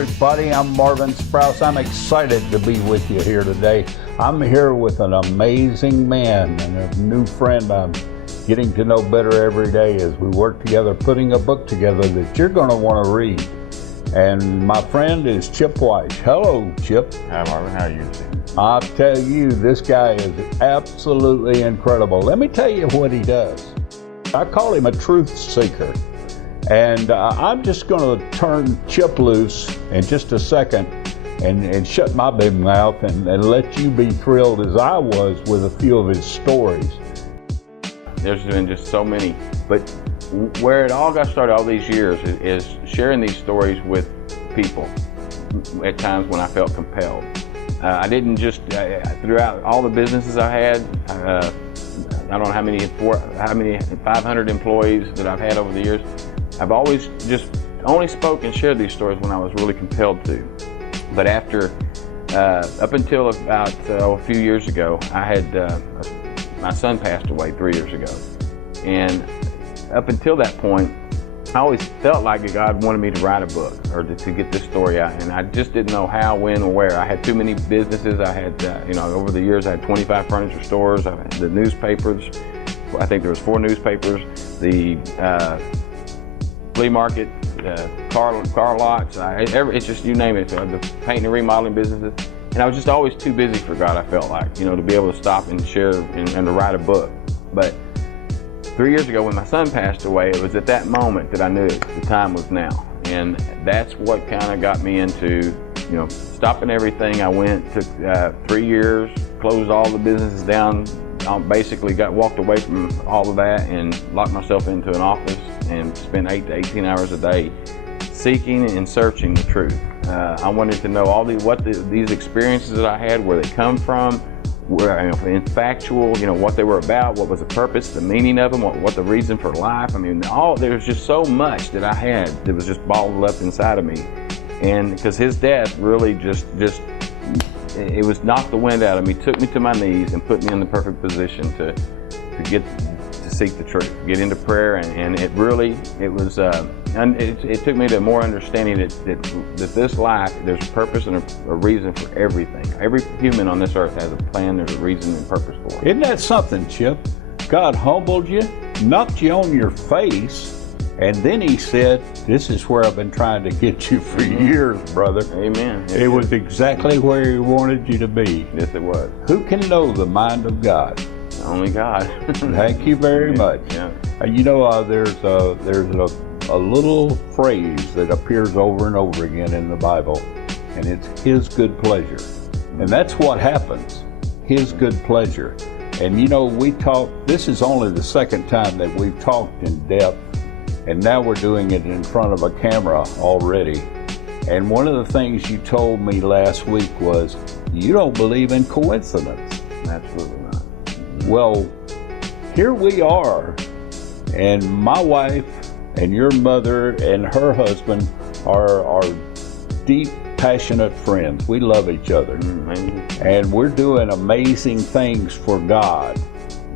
everybody. I'm Marvin Sprouse. I'm excited to be with you here today. I'm here with an amazing man and a new friend I'm getting to know better every day as we work together, putting a book together that you're going to want to read. And my friend is Chip Weiss. Hello, Chip. Hi, Marvin. How are you today? I'll tell you, this guy is absolutely incredible. Let me tell you what he does. I call him a truth seeker. And I'm just going to turn Chip loose in just a second and shut my big mouth and let you be thrilled as I was with a few of his stories. There's been just so many, but where it all got started all these years is sharing these stories with people at times when I felt compelled. I didn't just, throughout all the businesses I had, I don't know how many 500 employees that I've had over the years, I've always just only spoke and shared these stories when I was really compelled to. But after, up until about a few years ago, I had, my son passed away 3 years ago. And up until that point, I always felt like God wanted me to write a book or to get this story out. And I just didn't know how, when, or where. I had too many businesses. I had, over the years, I had 25 furniture stores. I had the newspapers. I think there was 4 newspapers. The flea market, car lots, it's just, you name it, the painting and remodeling businesses. And I was just always too busy for God, I felt like, to be able to stop and share and to write a book. But 3 years ago when my son passed away, it was at that moment that I knew the time was now. And that's what kind of got me into, stopping everything. I went, took 3 years, closed all the businesses down, basically walked away from all of that and locked myself into an office and spent 8 to 18 hours a day seeking and searching the truth. I wanted to know these experiences that I had, where they come from, where factual, what they were about, what was the purpose, the meaning of them, what the reason for life. There was just so much that I had that was just bottled up inside of me. And because his death really it was knocked the wind out of me, took me to my knees and put me in the perfect position to seek the truth, get into prayer, and it took me to more understanding that this life, there's a purpose and a reason for everything. Every human on this earth has a plan, there's a reason and purpose for it. Isn't that something, Chip? God humbled you, knocked you on your face, and then he said, this is where I've been trying to get you for years, brother. Amen. It was exactly where he wanted you to be. Yes, it was. Who can know the mind of God? Only God. Thank you very much. Yeah. There's a little phrase that appears over and over again in the Bible, and it's His good pleasure. And that's what happens, His good pleasure. And we talked, this is only the second time that we've talked in depth, and now we're doing it in front of a camera already. And one of the things you told me last week was, you don't believe in coincidence. Absolutely not. Well, here we are, and my wife and your mother and her husband are deep, passionate friends. We love each other. Mm-hmm. And we're doing amazing things for God.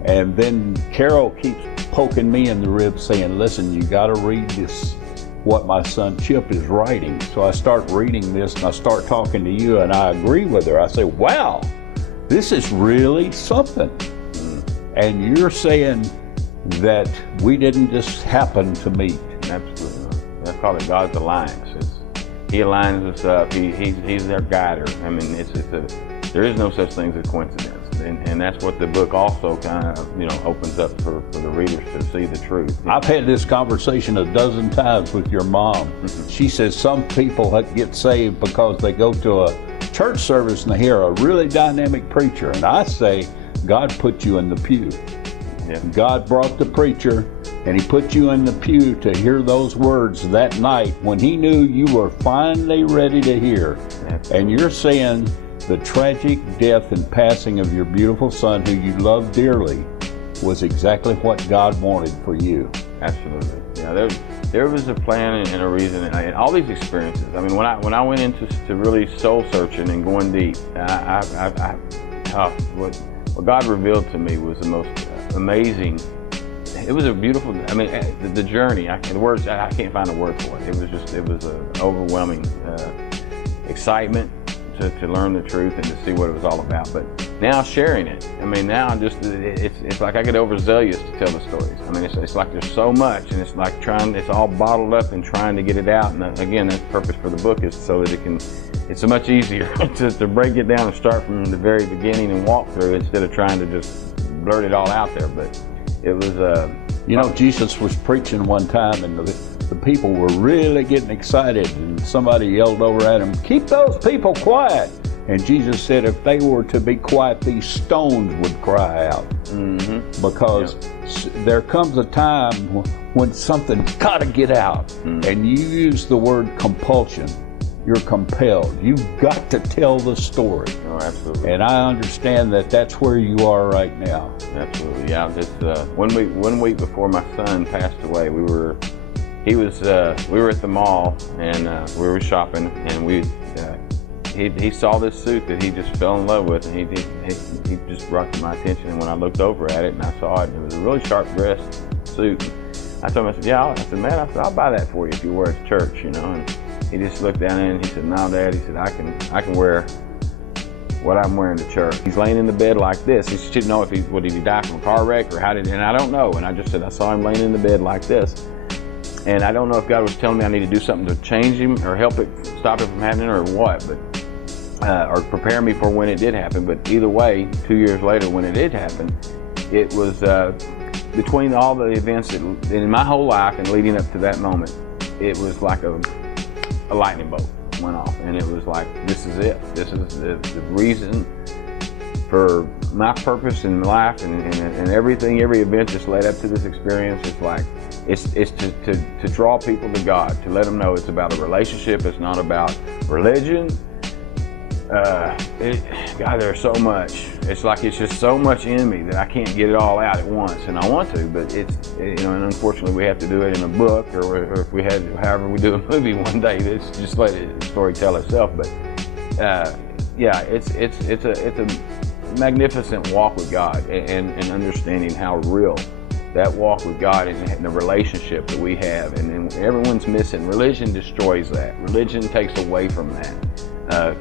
And then Carol keeps poking me in the ribs saying, listen, you got to read this, what my son Chip is writing. So I start reading this and I start talking to you, and I agree with her. I say, wow, this is really something. And you're saying that we didn't just happen to meet. Absolutely not. I call it God's alliance. He aligns us up. He's our guider. There is no such thing as a coincidence. And that's what the book also kind of, opens up for the readers to see the truth. I've had this conversation a dozen times with your mom. Mm-hmm. She says some people get saved because they go to a church service and they hear a really dynamic preacher. And I say, God put you in the pew. Yeah. God brought the preacher, and he put you in the pew to hear those words that night when he knew you were finally ready to hear. Absolutely. And you're saying the tragic death and passing of your beautiful son, who you love dearly, was exactly what God wanted for you. Absolutely. Yeah, there was a plan and a reason, and all these experiences. When I went into really soul searching and going deep, what God revealed to me was the most amazing. It was a beautiful, the journey, I can't find a word for it. It was an overwhelming excitement to learn the truth and to see what it was all about. But now sharing it, I mean, now I'm just, it's like I get overzealous to tell the stories. I mean, it's like there's so much, and it's like it's all bottled up and trying to get it out. And again, that's the purpose for the book, is so that it's so much easier to break it down and start from the very beginning and walk through, instead of trying to just blurt it all out there. But it was, you know, Jesus was preaching one time, and the people were really getting excited, and somebody yelled over at him, "Keep those people quiet." And Jesus said if they were to be quiet, these stones would cry out. Mm-hmm. Because there comes a time when something's got to get out. Mm-hmm. And you use the word compulsion. You're compelled. You've got to tell the story. Oh, absolutely. And I understand that that's where you are right now. Absolutely, yeah. Just 1 week before my son passed away, we were at the mall, and we were shopping, and he saw this suit that he just fell in love with, and he just brought to my attention. And when I looked over at it and I saw it, it was a really sharp dressed suit. I told him, I said, "Yeah," I said, "Man," I said, "I'll buy that for you if you wear it to church, you know." And he just looked down at it and he said, "No, Dad," he said, I can wear what I'm wearing to church." He's laying in the bed like this. He didn't know if did he die from a car wreck or and I don't know. And I just said, I saw him laying in the bed like this. And I don't know if God was telling me I need to do something to change him or help it, stop it from happening, or what, but or prepare me for when it did happen. But either way, 2 years later when it did happen, it was between all the events that in my whole life and leading up to that moment, it was like a lightning bolt went off, and it was like, this is it. This is the reason for my purpose in life, and everything, every event that's led up to this experience. It's like it's to draw people to God, to let them know it's about a relationship. It's not about religion. God, there's so much. It's like it's just so much in me that I can't get it all out at once, and I want to, but and unfortunately we have to do it in a book, or if we had, however we do a movie one day, it's just let the story tell itself. But yeah, it's a magnificent walk with God, and understanding how real that walk with God and the relationship that we have, and everyone's missing. Religion destroys that. Religion takes away from that.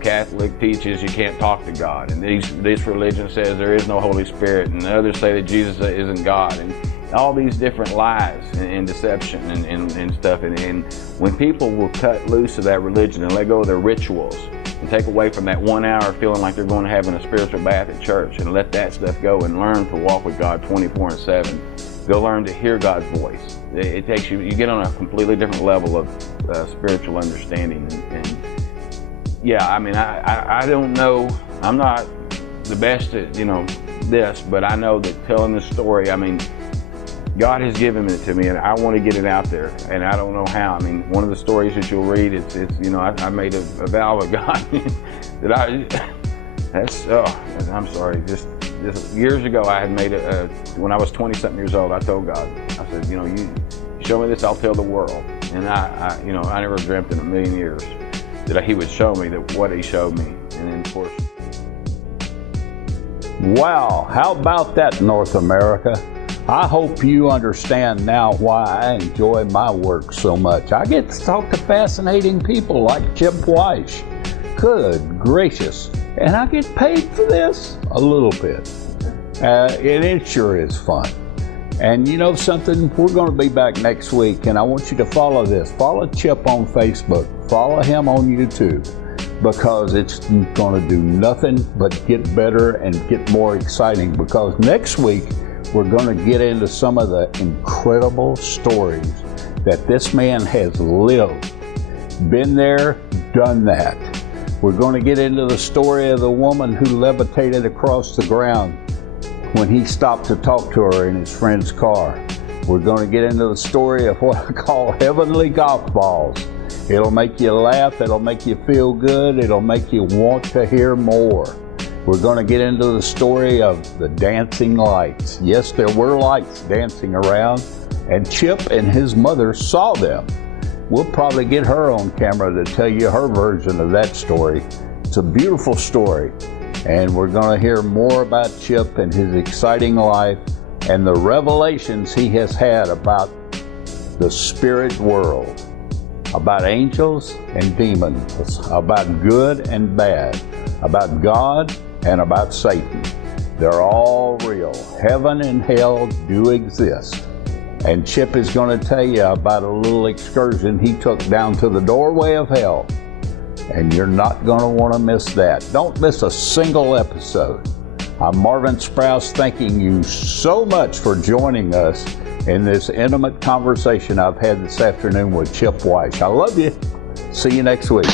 Catholic teaches you can't talk to God, and this religion says there is no Holy Spirit, and the others say that Jesus isn't God, and all these different lies and deception and stuff. And when people will cut loose of that religion and let go of their rituals and take away from that 1 hour feeling like they're going to have a spiritual bath at church, and let that stuff go and learn to walk with God 24/7, go learn to hear God's voice. It takes you get on a completely different level of spiritual understanding. And yeah, I mean, I don't know, I'm not the best at, this, but I know that telling this story, I mean, God has given it to me, and I want to get it out there, and I don't know how. I mean, one of the stories that you'll read, I made a vow with God that I'm sorry, just years ago I had made when I was 20-something years old, I told God, I said, you show me this, I'll tell the world. And I never dreamt in a million years that he would show me what he showed me. And then, of course. Wow, how about that, North America? I hope you understand now why I enjoy my work so much. I get to talk to fascinating people like Chip Weish. Good gracious. And I get paid for this? A little bit. And it sure is fun. And you know something? We're going to be back next week, and I want you to follow this. Follow Chip on Facebook. Follow him on YouTube, because it's going to do nothing but get better and get more exciting, because next week we're going to get into some of the incredible stories that this man has lived. Been there, done that. We're going to get into the story of the woman who levitated across the ground when he stopped to talk to her in his friend's car. We're going to get into the story of what I call heavenly golf balls. It'll make you laugh, it'll make you feel good, it'll make you want to hear more. We're going to get into the story of the dancing lights. Yes, there were lights dancing around, and Chip and his mother saw them. We'll probably get her on camera to tell you her version of that story. It's a beautiful story. And we're going to hear more about Chip and his exciting life and the revelations he has had about the spirit world. about angels and demons, about good and bad, about God and about Satan. They're all real. Heaven and hell do exist. And Chip is going to tell you about a little excursion he took down to the doorway of hell. And you're not going to want to miss that. Don't miss a single episode. I'm Marvin Sprouse, thanking you so much for joining us in this intimate conversation I've had this afternoon with Chip Weiss. I love you. See you next week.